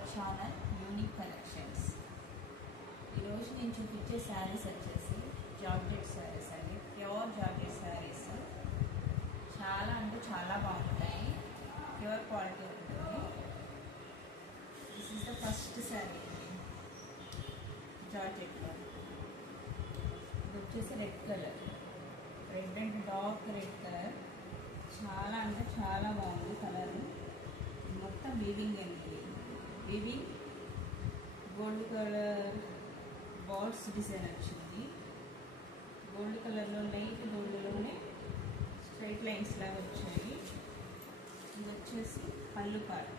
Our channel unique collections. ఈరోజు నేను చూపించే శారీస్ వచ్చేసి జార్జెట్ శారీస్ అండి. ప్యూర్ జార్జెట్ శారీస్ చాలా అంటే చాలా బాగుంటాయి. ప్యూర్ క్వాలిటీ ఉంటుంది. This is the first sari జార్జెట్లో. ఇది వచ్చేసి red colour, red and dark red colour. చాలా అంటే చాలా బాగుంది కలర్. మొత్తం వీవింగ్ అండి. Weaving gold colour balls design వచ్చింది. గోల్డ్ కలర్లో లైట్ గోల్డ్లోనే స్ట్రైట్ లైన్స్ లాగా వచ్చాయి. ఇది వచ్చేసి పళ్ళు పార్ట్.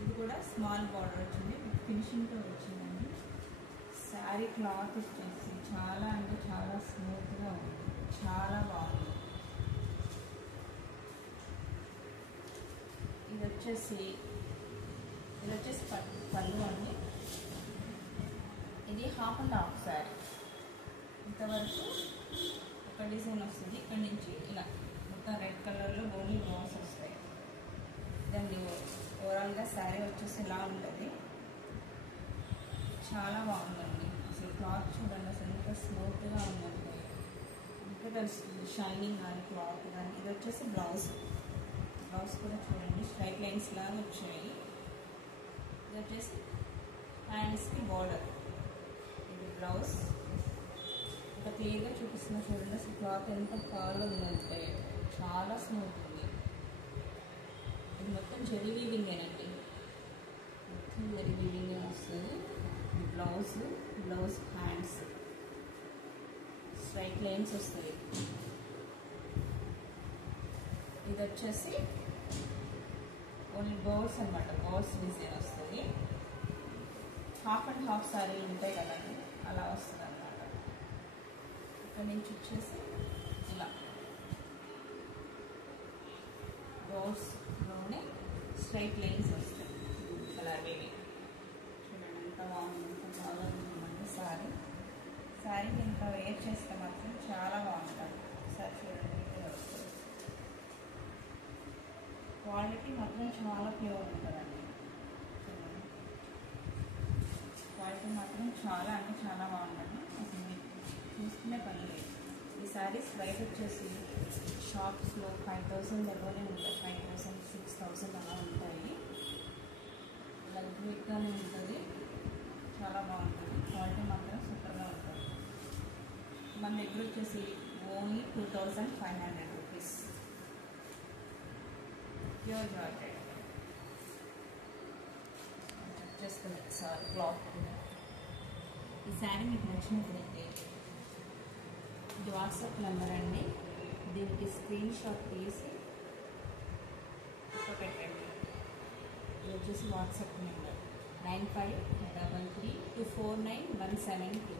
ఇది కూడా స్మాల్ బార్డర్ వచ్చింది, ఫినిషింగ్తో వచ్చిందండి. శారీ క్లాత్ వచ్చేసి చాలా అంటే చాలా స్మూత్గా ఉంది, చాలా బాగుంది. ఇది వచ్చేసి పళ్ళు అండి. ఇది హాఫ్ అండ్ హాఫ్ శారీ. ఇంతవరకు ఒక డిజైన్ వస్తుంది. ఇక్కడ నుంచి ఇలా మొత్తం రెడ్ కలర్లో ఓన్లీ బాల్స్ వస్తాయి. దాన్ని ఓవరాల్గా శారీ వచ్చేసి ఇలా ఉంటుంది. చాలా బాగుందండి. అసలు క్లాత్ చూడండి, అసలు ఎంత స్మూత్గా ఉందండి. ఇంకా తెలుస్తుంది షైనింగ్ కానీ క్లాత్ కానీ. ఇది వచ్చేసి బ్లౌజ్ కూడా చూడండి స్ట్రైట్ లైన్స్ లాగా వచ్చాయి. ఇది వచ్చేసి హ్యాండ్స్కి బార్డర్. ఇది బ్లౌజ్. ఇంకా క్లియర్గా చూపిస్తున్నా చూడండి. అసలు క్లాత్ ఎంత బాగా ఉందంటే చాలా స్మూత్ ఉంది. ఇది మొత్తం జరీ వీవింగేనండి. మొత్తం జరీ వీవింగే వస్తుంది. బ్లౌజ్ హ్యాండ్స్ స్ట్రైట్ లైన్స్ వస్తాయి. ఇది వచ్చేసి ఓన్లీ బర్డ్స్ అనమాట. బర్డ్స్ డిజైన్ వస్తుంది. హాఫ్ అండ్ హాఫ్ సారీలు ఉంటాయి కదండి, అలా వస్తుంది అనమాట. ఇక్కడ నుంచి వచ్చేసి ఇలా బర్డ్స్లోనే స్ట్రైట్ లైన్స్ వస్తాయి. కలర్ వేవి చూడండి ఎంత బాగుంది, ఎంత బాగా ఉంటుందండి శారీ ఇంకా వేర్ చేస్తే మాత్రం చాలా బాగుంటుంది. సార్ చూడండి వస్తుంది. క్వాలిటీ మాత్రం చాలా ప్యూర్ ఉంటుందండి. క్వాలిటీ మాత్రం చాలా అంటే చాలా బాగుంటుంది. అసలు మీకు చూసుకునే పని లేదు. ఈ శారీస్ ప్రైస్ వచ్చేసి షాప్స్లో 5,000 దగ్గరనే ఉంటాయి. 5,000 6,000 అలా ఉంటాయి. లైట్ వెయిట్గానే ఉంటుంది. చాలా బాగుంటుంది. క్వాలిటీ మాత్రం సూపర్గా ఉంటుంది. మన దగ్గర వచ్చేసి ఓన్లీ 2,500 రూపీస్. Pure georgette. చేస్తుంది సార్ క్లాత్. ఈ శారీ మీకు నచ్చినట్లయితే ఇది వాట్సాప్ నెంబర్ అండి. దీనికి స్క్రీన్ షాట్ తీసి పెట్టండి. ఇది వచ్చేసి వాట్సాప్ నెంబర్ 9533249172.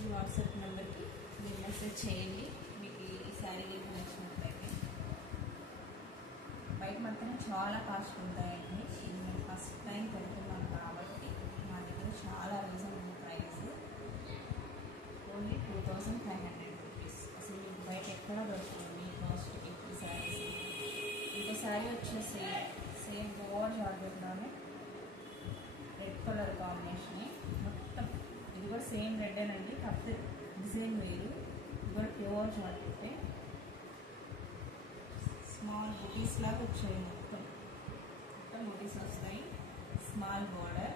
ఈ వాట్సాప్ నెంబర్కి మీరు మెసేజ్ చేయండి. మీకు ఈ శారీ మీకు నచ్చినట్లయితే. బయట మాత్రం చాలా కాస్ట్ ఉంటాయండి. ఇది మేము ఫస్ట్ టైం పెడుతున్నాం కాబట్టి మా దగ్గర చాలా రీజనబుల్ ప్రైస్. Only 2,500 rupees. అసలు మీకు బయట ఎక్కడ దొరుకుతుంది ఈ కాస్ట్కి ఈ శారీస్. ఇంకో శారీ వచ్చేసి సేమ్ ప్యూర్ జార్జెట్లోనే రెడ్ కలర్ కాంబినేషన్. మొత్తం ఇది కూడా సేమ్ రెడ్ అండి, కాకపోతే డిజైన్ వేరు. ఇది కూడా ప్యూర్ జార్జెట్. స్మాల్ బుటీస్ లాగా వచ్చాయి. మొత్తం బుటీస్ వస్తాయి. Small border.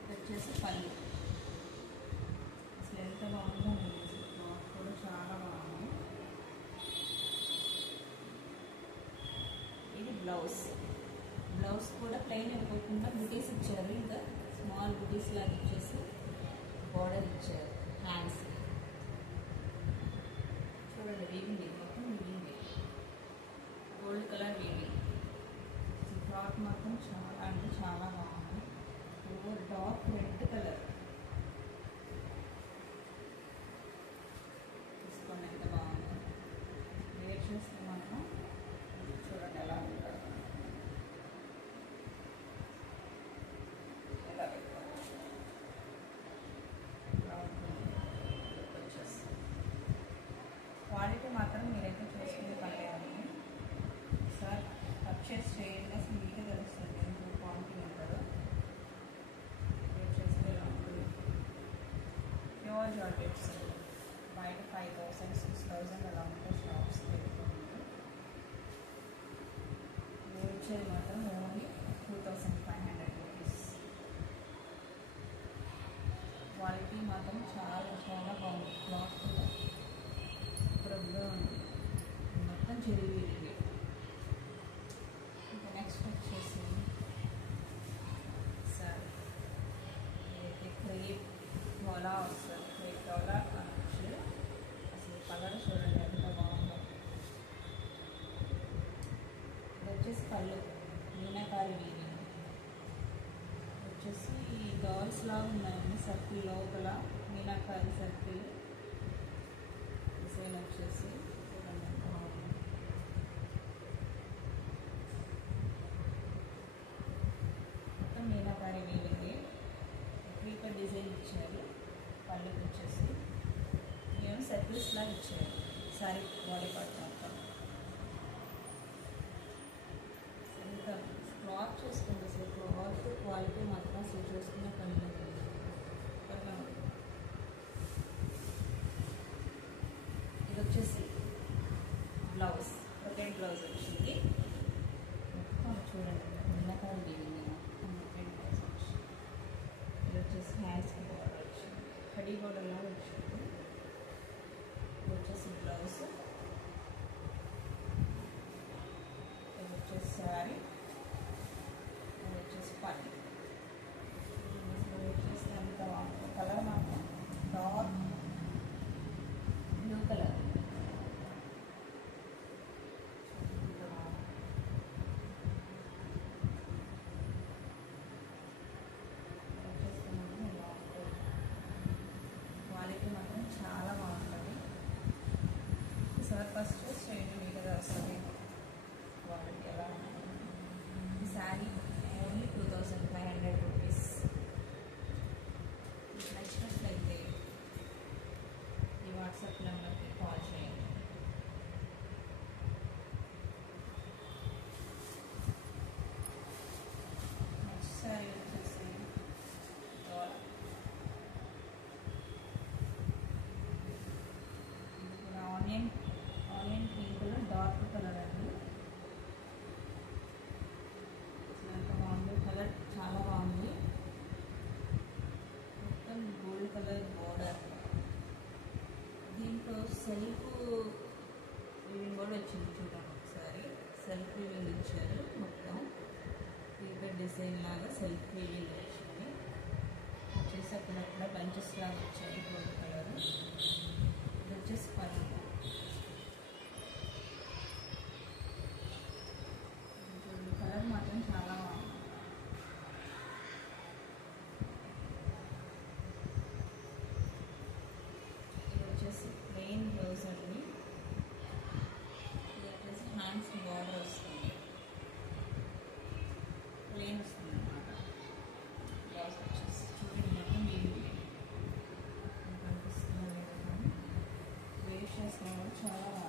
ఇది వచ్చేసి పళ్ళు. అసలు ఎంత బాగుందో క్లాత్ కూడా చాలా బాగుంది. ఇది బ్లౌజ్ కూడా ప్లెయిన్ అయిపోకుండా బుటీస్ ఇచ్చారు. ఇంకా స్మాల్ బుటీస్ లాగా ఇచ్చేసి బోర్డర్ ఇచ్చారు. హ్యాండ్స్ చూడండి వీవింగ్, మొత్తం weaving, gold colour weaving. Cloth మాత్రం చాలా అంటే చాలా బాగుంది. డార్క్ రెడ్ కలర్ తీసుకోండి, ఎంత బాగుంది. వేర్ చేస్తే మాత్రం చూడండి ఎలా ఉంటుంది. ఎలా పళ్ళు మీనాకారి వీవింగ్ వచ్చేసి డాల్స్ లాగా ఉన్నాయండి. సర్కిల్ లోపల మీనాకారి సర్కిల్ డిజైన్ వచ్చేసి చూడండి ఎంత బాగుంది. మొత్తం మీనాకారి వీవింగ్ క్రీపర్ డిజైన్ ఇచ్చారు. పళ్ళుకి వచ్చేసి మేము సర్కిల్స్ లాగా ఇచ్చారు. సారీ బాడీ పార్ట్ మొత్తం ఇంకా క్లాత్ చూసుకుంటే అసలు క్లాత్ క్వాలిటీ మాత్రం అసలు చూసుకునే పని లేదు. ఇది వచ్చేసి బ్లౌజ్ రొటేట్ బ్లౌజ్ వచ్చింది. మొత్తం చూడండి మీనాకారి వీవింగ్ మొత్తం రొటేట్ బ్లౌజ్ వచ్చింది. ఇది వచ్చేసి హ్యాండ్స్కి బోర్డర్ వచ్చింది. కడీ బోర్డర్ లాగా వచ్చింది. ఇది వచ్చేసి బ్లౌజ్. ఇది వచ్చేసి శారీ. ఇది వచ్చేసి పట్టు. వచ్చేసి అంత కలర్ మాత్రం డార్క్ బ్లూ కలర్. క్వాలిటీ మాత్రం చాలా బాగుంటుంది. సార్ ఫస్ట్ స్ట్రైట్ నీట్గా వస్తుంది. క్వాలిటీ ఎలా ఉంటుంది. ఈ శారీ ఓన్లీ 2500 రూపీస్. మీకు నచ్చినట్లయితే ఈ వాట్సాప్ నెంబర్కి కాల్ చేయండి. నెక్స్ట్ శారీ వచ్చేసి onion pink colour dark colour అండి. ఎంత బాగుంది కలర్, చాలా బాగుంది. మొత్తం గోల్డ్ కలర్ బోర్డర్. దీంట్లో సెల్ఫ్ వీవింగ్ కూడా వచ్చింది. చూడండి ఒకసారి సెల్ఫ్ వీవింగ్ ఇచ్చారు. మొత్తం క్రీపర్ డిజైన్ లాగా సెల్ఫ్ వీవింగ్ వచ్చింది. వచ్చేసి అక్కడ బంచెస్ లాగా వచ్చాయి గోల్డ్ కలర్. ఇది వచ్చేసి పళ్ళు. కలర్ మాత్రం చాలా బాగుంది. ఇది వచ్చేసి ప్లెయిన్ బ్లౌజ్ అండి. ఇది వచ్చేసి హ్యాండ్స్ బార్డర్ వస్తుంది. ప్లెయిన్ వస్తుంది అన్నమాట. బ్లౌజ్ వచ్చేసి చూడండి మొత్తం వీవింగ్ కనిపిస్తుంది. వేస్ట్ చేసిన చాలా